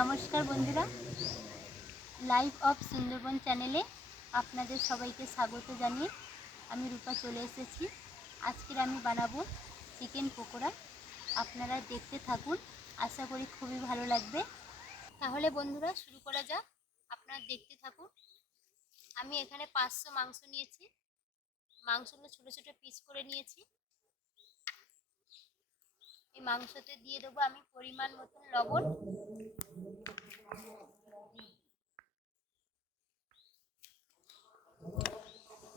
নমস্কার বন্ধুরা, live of Sundarban চ্যানেলে আপনাদের সবাইকে স্বাগত জানিয়ে আমি রূপা চলে এসেছি। আজকের আমি বানাবো চিকেন পকোড়া। আপনারা দেখতে থাকুন, আশা করি খুবই ভালো লাগবে। তাহলে বন্ধুরা শুরু করা যাক, আপনারা দেখতে থাকুন। আমি এখানে 500 মাংস নিয়েছি। মাংসগুলো ছোটো ছোটো পিস করে নিয়েছি। এই মাংসতে দিয়ে দেবো আমি পরিমাণ মতন লবণ,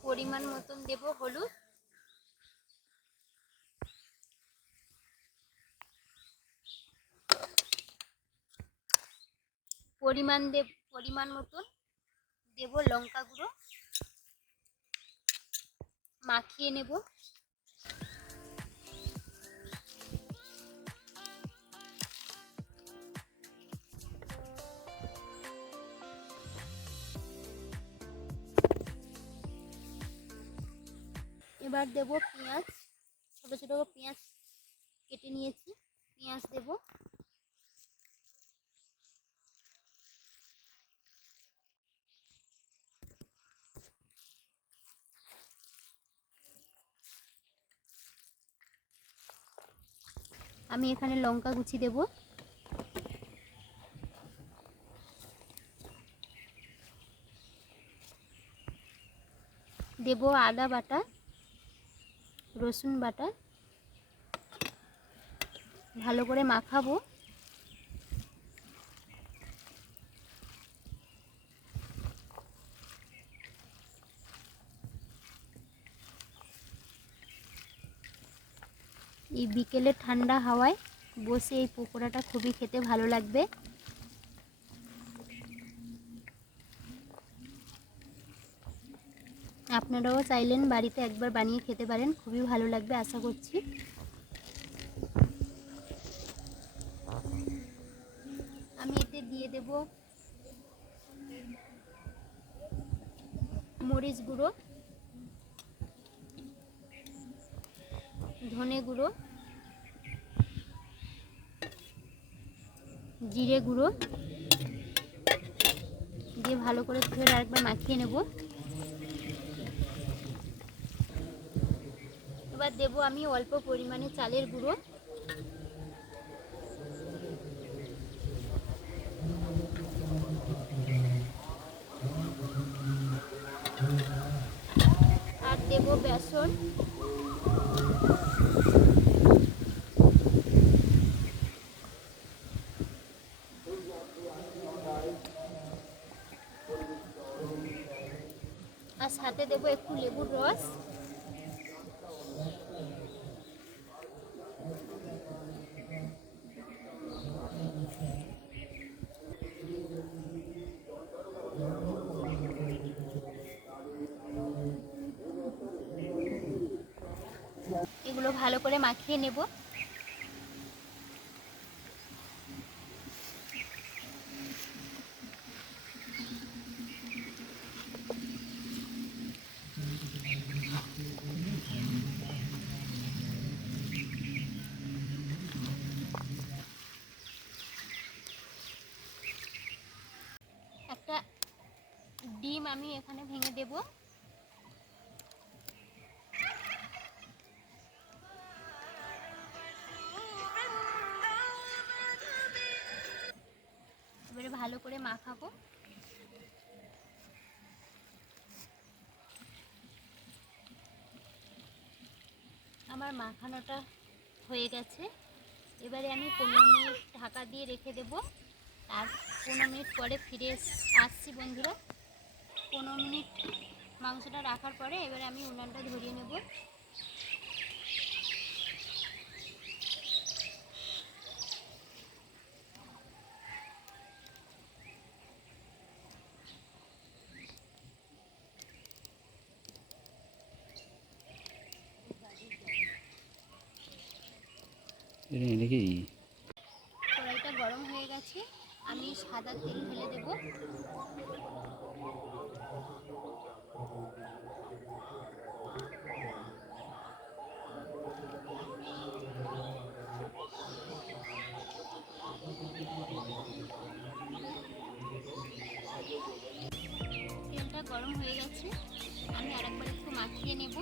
পরিমাণ মতন দেব হলুদ, পরিমাণ মতন দেব লঙ্কা গুঁড়ো, মাখিয়ে নেব। এবার দেব পেঁয়াজ, ছোট ছোট পেঁয়াজ কেটে নিয়েছি, পেঁয়াজ দেব। আমি এখানে লঙ্কা কুচি দেব। দেব আদা বাটা, রসুন বাটা, ভালো করে মাখাবো। এই বিকেলে ঠান্ডা হাওয়ায় বসে এই পকোড়াটা খুবই খেতে ভালো লাগবে। আপনারাও চাইলেন বাড়িতে একবার বানিয়ে খেতে পারেন, খুবই ভালো লাগবে আশা করছি। আমি এতে দিয়ে দেব মরিচ গুঁড়ো, ধনে গুঁড়ো, জিরে গুঁড়ো দিয়ে ভালো করে ফের আরেকবার মাখিয়ে নেব। এবার দেব আমি অল্প পরিমাণে চালের গুঁড়ো, আর দেব বেসন, আর সাথে দেব একটু লেবুর রস। এগুলো ভালো করে মাখিয়ে নেব। একটা ডিম আমি এখানে ভেঙে দেব। এবারে ভালো করে মাখাবো। আমার মাখানোটা হয়ে গেছে। এবারে আমি 15 মিনিট ঢাকা দিয়ে রেখে দেব। আর 15 মিনিট পরে ফিরে আসছি বন্ধুরা। 15 মিনিট মাংসটা রাখার পরে এবারে আমি উনানটা ধরিয়ে নেব। কড়াইটা গরম হয়ে গেছে, আমি সাদা তেল ঢেলে দেব। গরম হয়ে গেছে, আমি আরেকবার একটু মাখিয়ে নেব।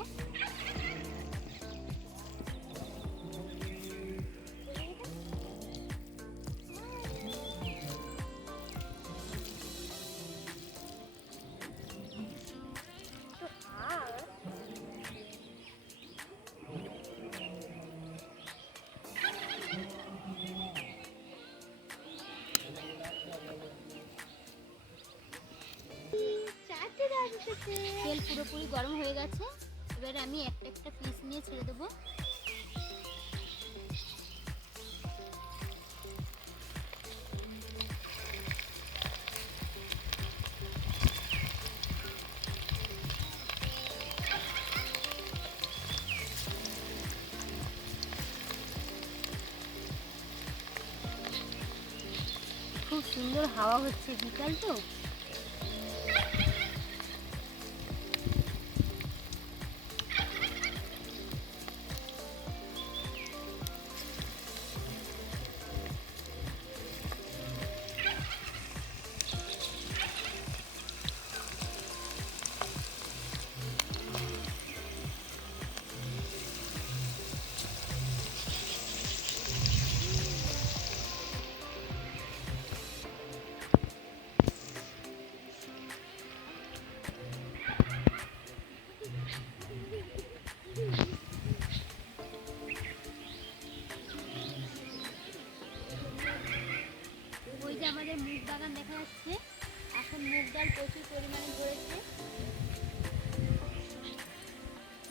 তেল পুরোপুরি গরম হয়ে গেছে, এবারে আমি একটা একটা পিস নিয়ে ছেড়ে দেবো। খুব সুন্দর হাওয়া হচ্ছে, বিকাল তো। ওই যে আমাদের মুগ বাগান দেখা যাচ্ছে, এখন মুগ ডাল প্রচুর পরিমাণে ধরেছে।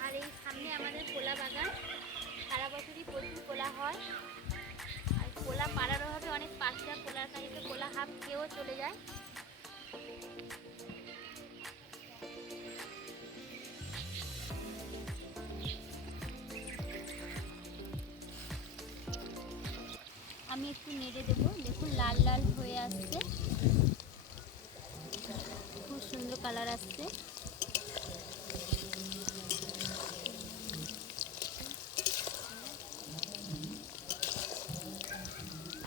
আর এই সামনে আমাদের কোলা বাগান, সারা বছরই প্রচুর কোলা হয়। আর কোলা পাড়ার অভাবে অনেক পাখিরা কোলার কাছে কোলা হাফ খেয়েও চলে যায়। আমি একটু নেড়ে দেবো, দেখুন লাল লাল হয়ে আসছে, খুব সুন্দর কালার আসছে।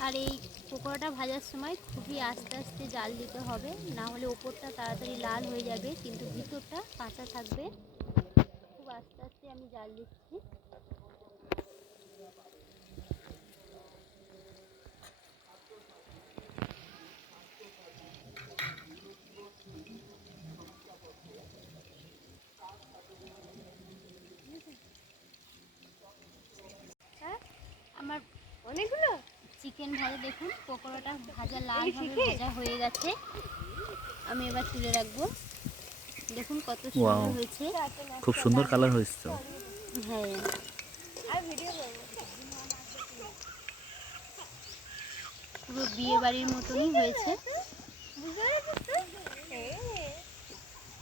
আর এই পকোড়াটা ভাজার সময় খুবই আস্তে আস্তে জাল দিতে হবে, না হলে ওপরটা তাড়াতাড়ি লাল হয়ে যাবে কিন্তু ভিতরটা কাঁচা থাকবে। খুব আস্তে আস্তে আমি জাল দিচ্ছি। আমার অনেকগুলো চিকেন ভাজা, দেখুন পকোড়াটা ভাজা লালভাবে ভাজা হয়ে গেছে, আমি এবার তুলে রাখবো। দেখুন কত সুন্দর হয়েছে, খুব সুন্দর কালার হয়েছে। হ্যাঁ পুরো বিয়ে বাড়ির মতনই হয়েছে।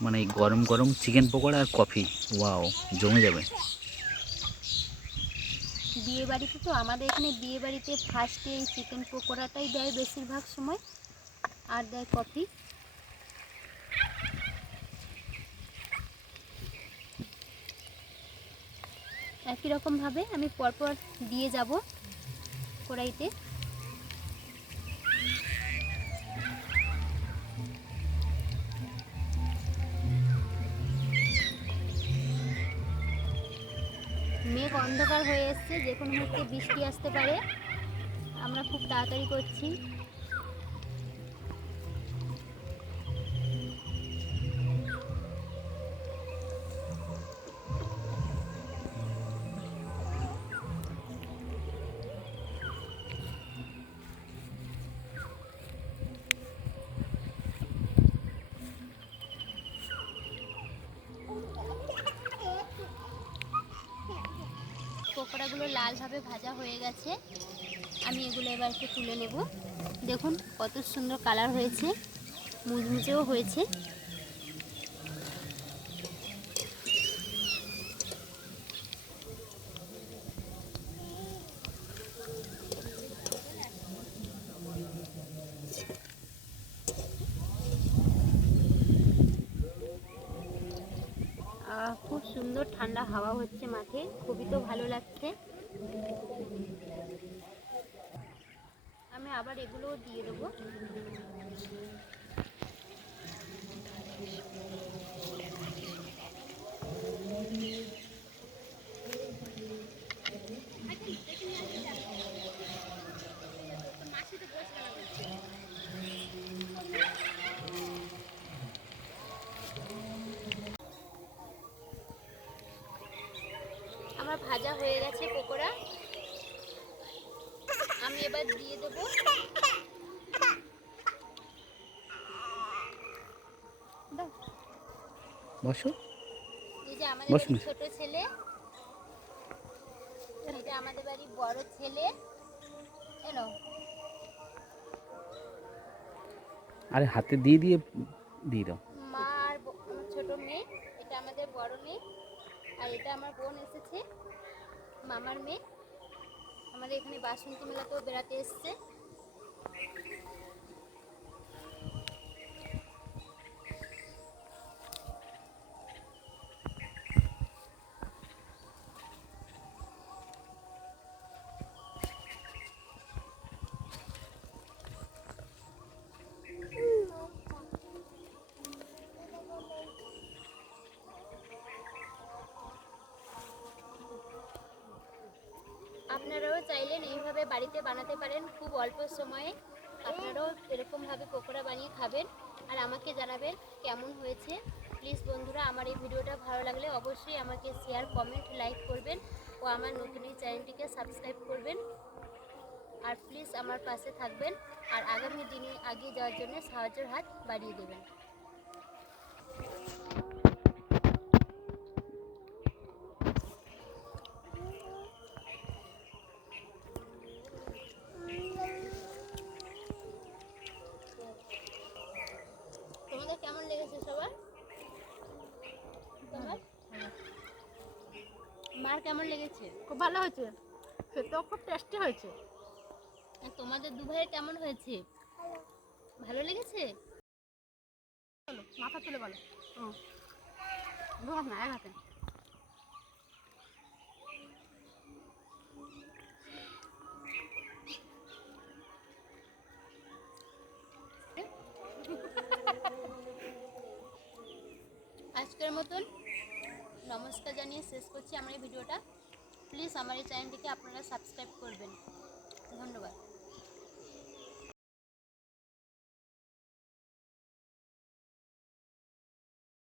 মানে গরম গরম চিকেন পকোড়া আর কফি, ওয়াও, জমে যাবে। বিয়ে বাড়িতে তো, আমাদের এখানে বিয়ে বাড়িতে ফার্স্টে এই চিকেন পকোড়াটাই দেয় বেশিরভাগ সময়, আর দেয় কফি। একই রকমভাবে আমি পরপর দিয়ে যাব কড়াইতে। মেঘ অন্ধকার হয়ে এসছে, যে কোনো মুহূর্তে বৃষ্টি আসতে পারে, আমরা খুব তাড়াতাড়ি করছি। পকোড়াগুলো লালভাবে ভাজা হয়ে গেছে, আমি এগুলো এবার একটু তুলে নেব। দেখুন কত সুন্দর কালার হয়েছে, মুচমুচেও হয়েছে। খুব সুন্দর ঠান্ডা হাওয়া হচ্ছে মাঠে, খুবই তো ভালো লাগছে। আমি আবার এগুলোও দিয়ে দেবো। আমার ভাজা হয়ে গেছে পকোড়া। আমি এবার দিয়ে দেবো বসো এই যে আমাদের বসো বাড়ির না। ছোট ছেলে, এটা আমাদের বাড়ির বড় ছেলে। এনো আরে হাতে দিয়ে দিয়ে দিয়ে দাও। মা আর আমার ছোট মেয়ে, এটা আমাদের বড় মেয়ে, আর এটা আমার বোন এসেছে, মামার মেয়ে। আমাদের এখানে বাসন্তী মেলাতেও বেড়াতে এসছে। আপনারাও চাইলেন এইভাবে বাড়িতে বানাতে পারেন খুব অল্প সময়ে। আপনারাও এরকমভাবে পকোড়া বানিয়ে খাবেন আর আমাকে জানাবেন কেমন হয়েছে। প্লিজ বন্ধুরা, আমার এই ভিডিওটা ভালো লাগলে অবশ্যই আমাকে শেয়ার, কমেন্ট, লাইক করবেন ও আমার নতুন এই চ্যানেলটিকে সাবস্ক্রাইব করবেন। আর প্লিজ আমার পাশে থাকবেন আর আগামী দিনে এগিয়ে যাওয়ার জন্য সাহায্যের হাত বাড়িয়ে দেবেন। তোমাদের কেমন লেগেছে সবার? তোমার মার কেমন লেগেছে? খুব ভালো হয়েছে, খেতেও খুব টেস্টি হয়েছে। আর তোমাদের দুভাইয়ের কেমন হয়েছে? ভালো লেগেছে? চলো মাথা তুলে বলো। দু হাত না, এক হাতে। আজকের মতন নমস্কার জানিয়ে শেষ করছি আমার এই ভিডিওটা। প্লিজ আমার এই চ্যানেলটিকে আপনারা সাবস্ক্রাইব করবেন। ধন্যবাদ।